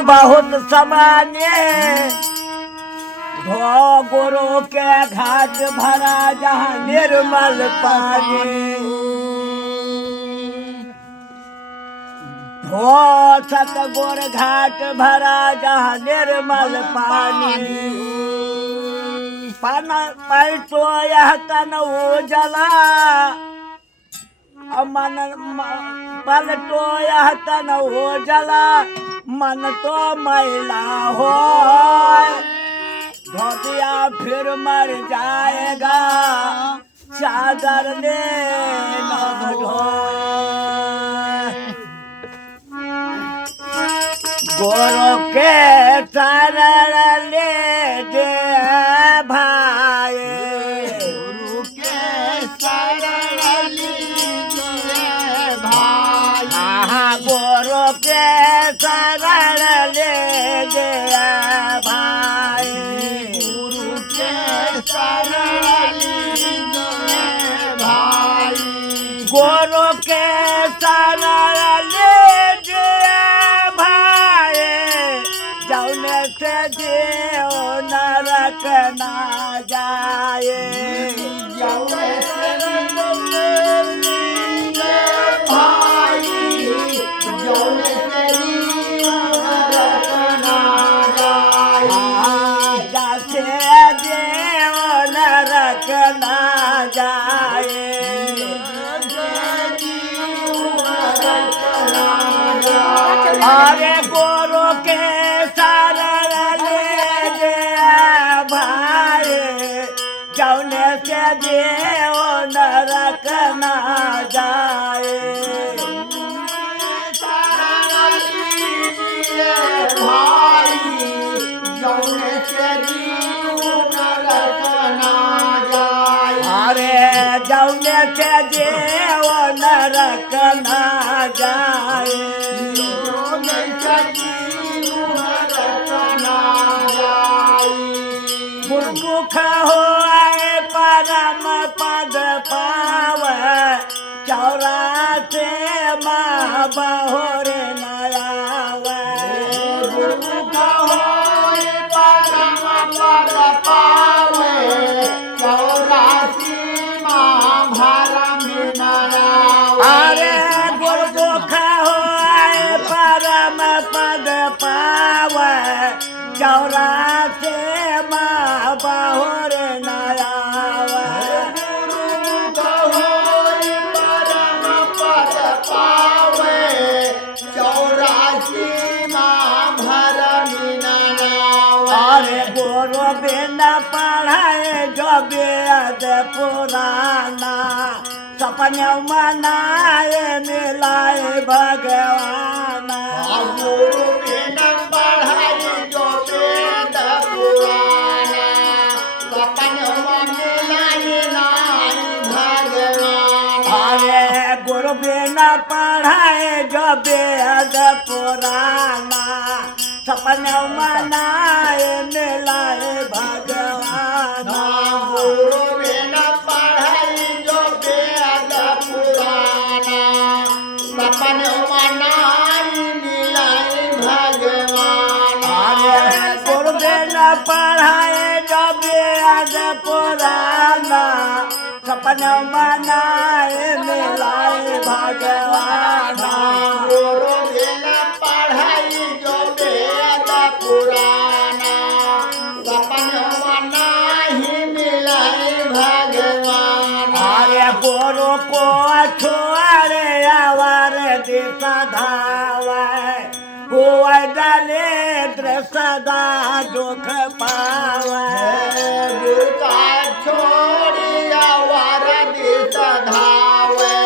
बहुत समाने धो गुरु के घाट भरा जहाँ निर्मल पानी। धो सतगुर घाट भरा जहाँ निर्मल पानी। पन पैसो यह तन उजला मन पलटो यह तन उजला मन तो मैला हो धोतिया फिर मर जाएगा, चादर ने गोरो के शरण আরে বড় বেনা পাড়ায় জবে পুরানা। সপনেও মনায় মিলায় ভগবানা। গুরু বেনা পাড়ায় জবে পুরানা গুরু বেনা পাড়ায় জবে पुराना सपने मनाए मिलाए भगवान। गुरु बिन पढ़ाई जो वेद पुराना। सपन मनाई मिलाई भगवान। अरे गुरु बिना पढ़ाए जो वेद पुराना। सपन मनाए मिलाए भगवान। गुरु बिन सदा दुख पावे गुरु का छोड़िया वर दिस धावे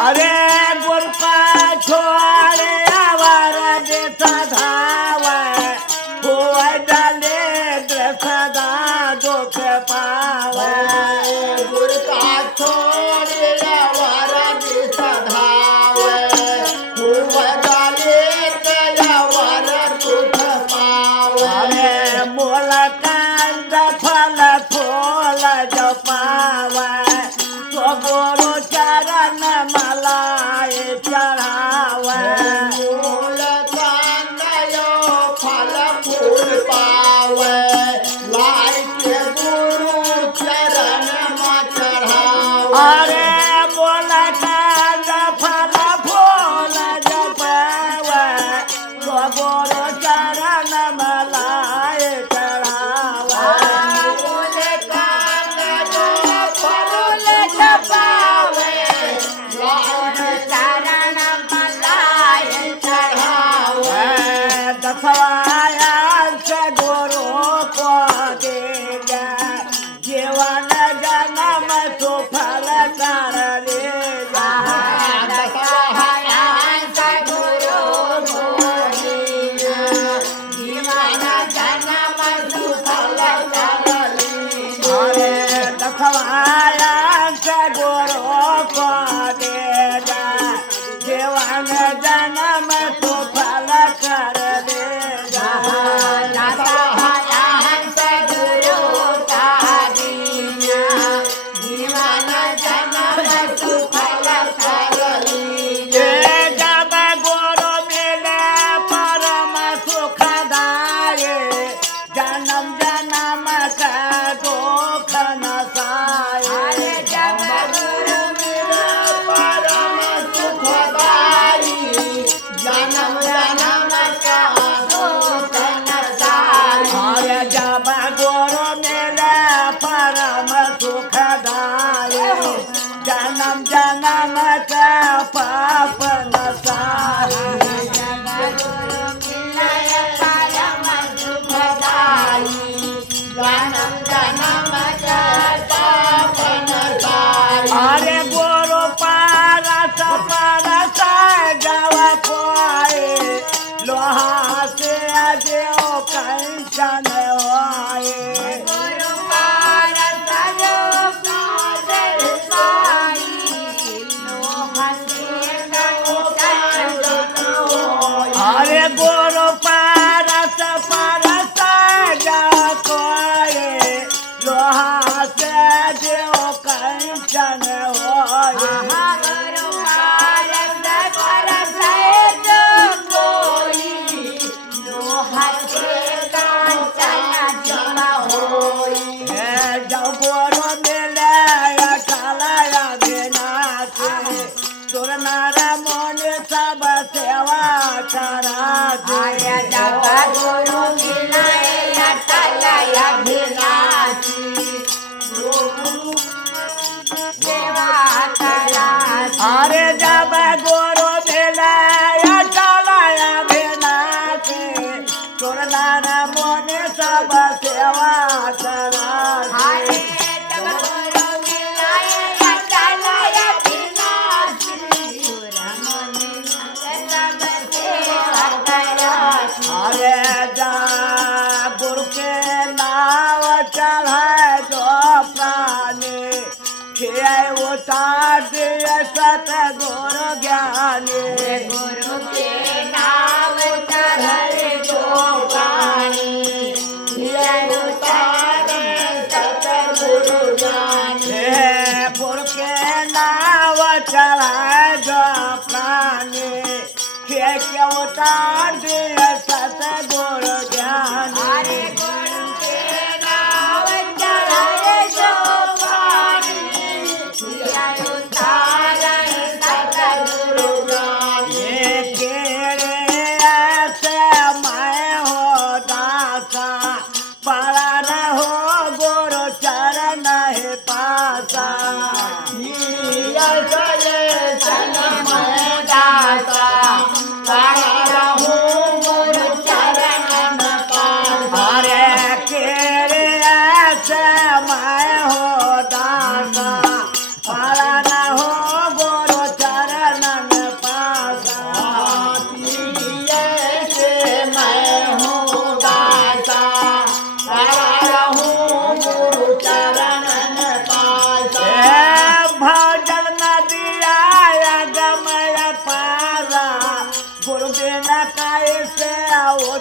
अरे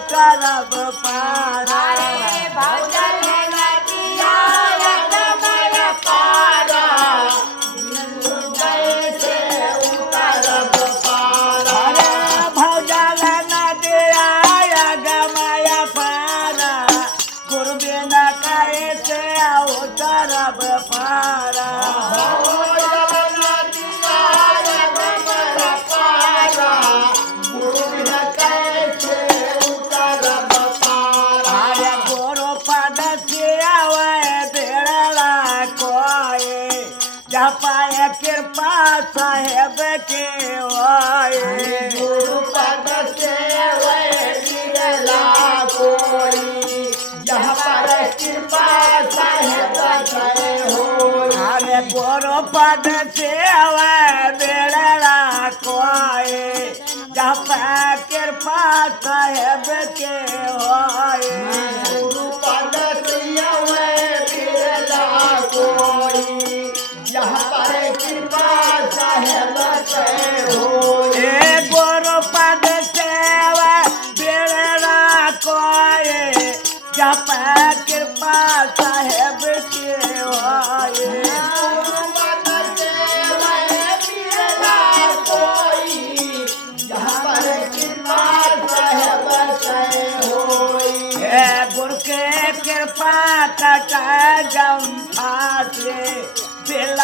કરબ પારા कृपा साहेब के आए गुरु पद से कोई। कृपा साहेब करे अरे गुरु पद से बेड़ा कोई। यह कृपा साहेब के आए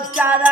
Nossa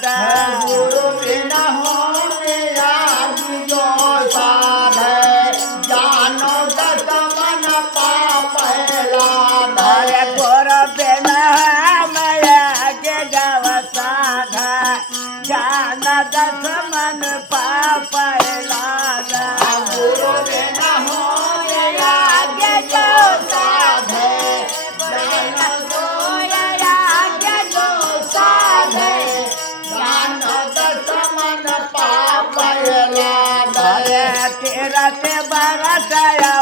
나. বারাতে বারাটায়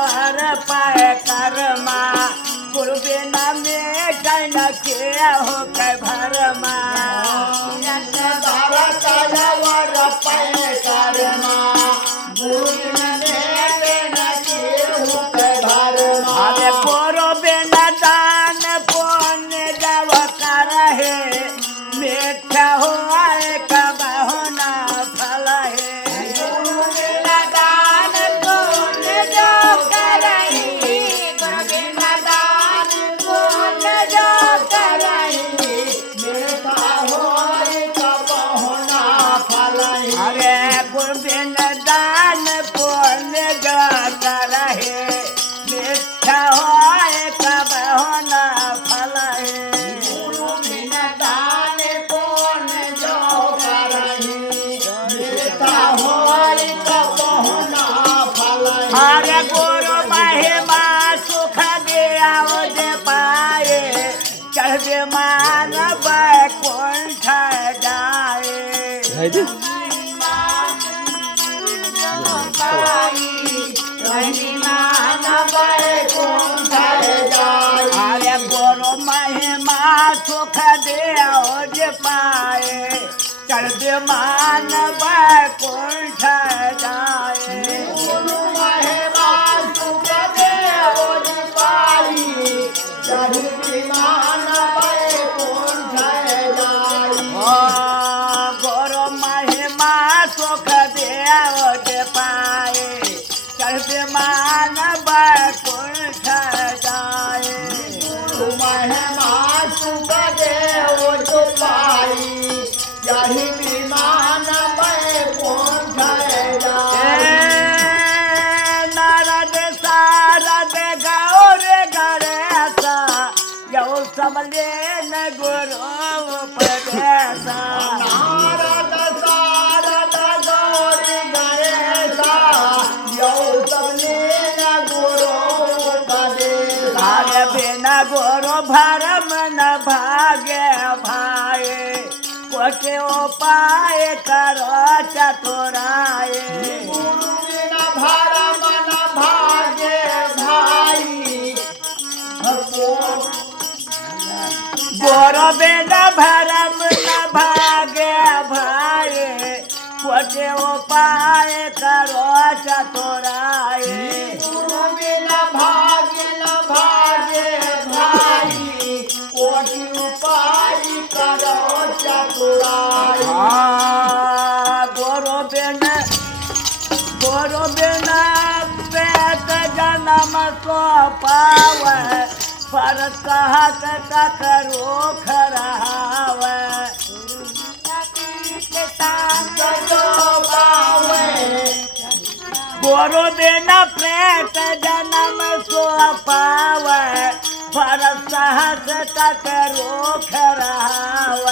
ચડદે માનવા કોણ ઠરાય? बिना गोरो भरम न भागे भाए। कोटे उपाय करो चतुराए। भरम न भागे भाई। गोरो बिना भरम न भागे भाई કોટેવો પાય કરો ચતોરાય ગુરુવિના ભાગેલા ભાગે ભાઈ કોટી ઉપાય કરો ચતોરાય ગોરો બેન ગોરો બેના પેટ જન્મ તો પાવ ફરત કહત કરો ખરાવ. गोरो बिन प्रेत जन्म सो पाव पर सहस तक रोख रहाव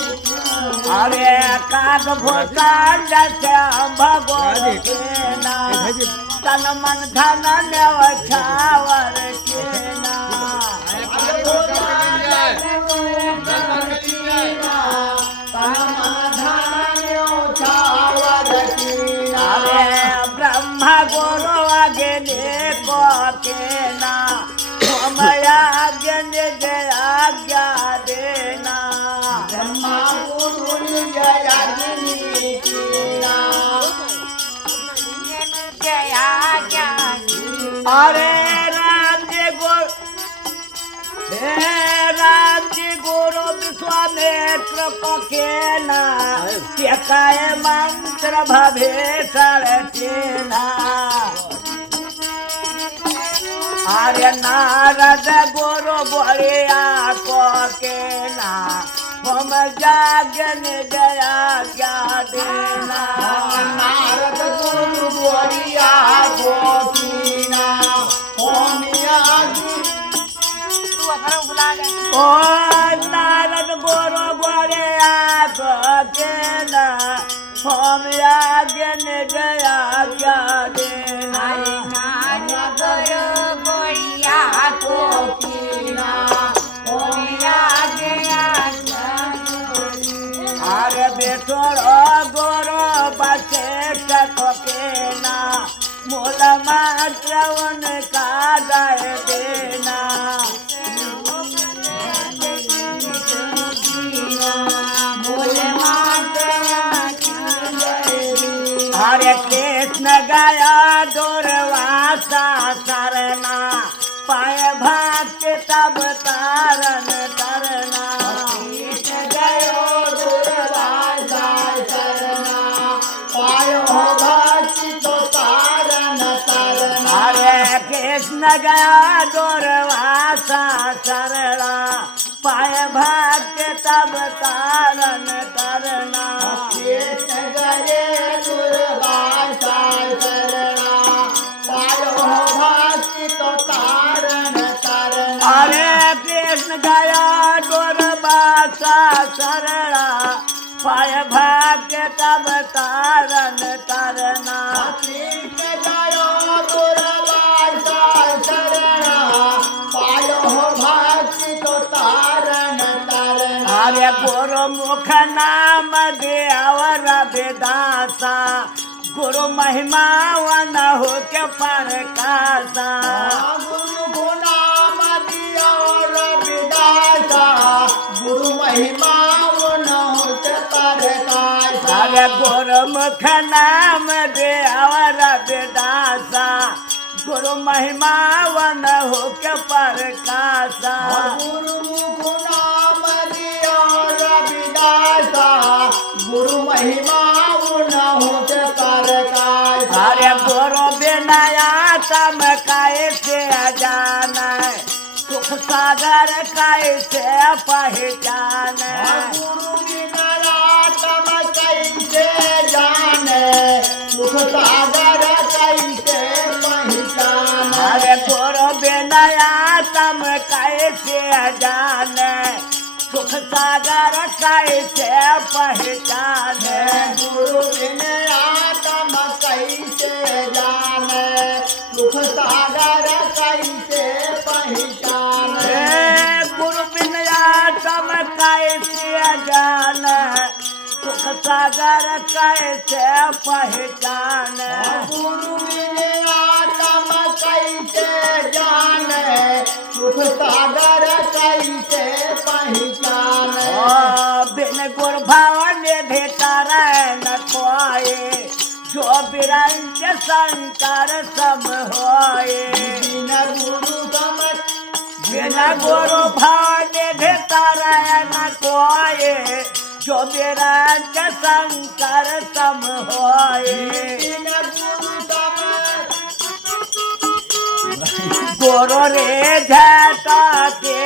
अरे काग भोसा जैसे भगवान के नाम તન મન ધન લેવ છાવર કેના. আরে রাজে গোর রাজে গোরব स्वामित्र को केना काय मंत्र भवे सरचेना आर्य नारद गुरु बोरिया को केना हम जागन जया क्या देना नारद गुरु बोलिया गोपीना होमिया तू अखर बुला ले ओ नारद गुरु बोलिया को केना हम जागन जया क्या देना છોડો ગોરો પાસે ટકો કેના. મોલા માં ત્રવણ દેના. जगा गोरवा सारळा. पाय भाग्य तब तारण करणा गरे पाय भाग्य गया गोरबा सारळा. पाय भाग्य तब तारण करणा गुरु मुख नाम देवर वेदासा गुरु महिमा वन हो के परकासा। गुरु गुनाम दिया रविदासा गुरु महिमा उन्होंने परकाशा हरे गुरु मुख नाम देवर वेदासा सागर कैसे पहचान? कैसे जाने? सुख सागर कैसे पहचान? बिनया तम कैसे जान? सुख सागर कैसे पहचान? गुरु बिन आत्म कैसे जाने? दुख सागर कैसे गुरु बिनया सागर कैसे पहचान गुरु बिन आत्म कैसे जाने दुख सागर कैसे पहचान बिन गुर भवन भीतर न खोए जो बिरंज शंकर सब होए बिन गुरु समझ बिना गुरु भाने भीतर न कोए, जो मेरा शंकर सम होए। गोरो रे झटा के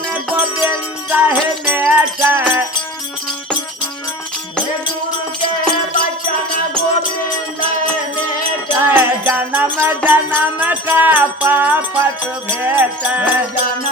गोविंद हे गोविंद ने जन्म जन्म का पापट भेट जन्म जन्म के पापत भेट। जन्म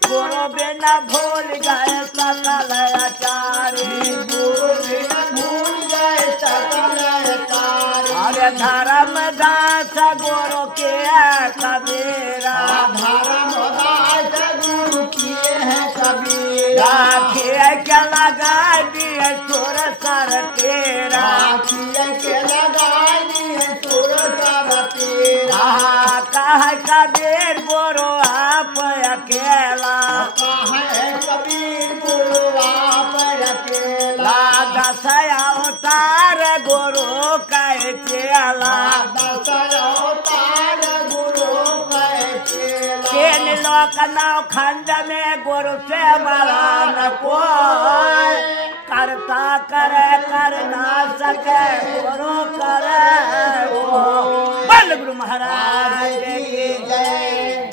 गुरु बिना भूल गए सकल तारी धर्म दास गुरु के कबीरा। धर्म दास गुरु किए हैं कबीरा राखिए के लगा दिए सुर सर કનાવ ખંડ મે ગુરુ છે મારા ન કોઈ. કરતા કરે, કર ના સકે ગુરુ કરે. બલ ગુરુ મહારાજ જય.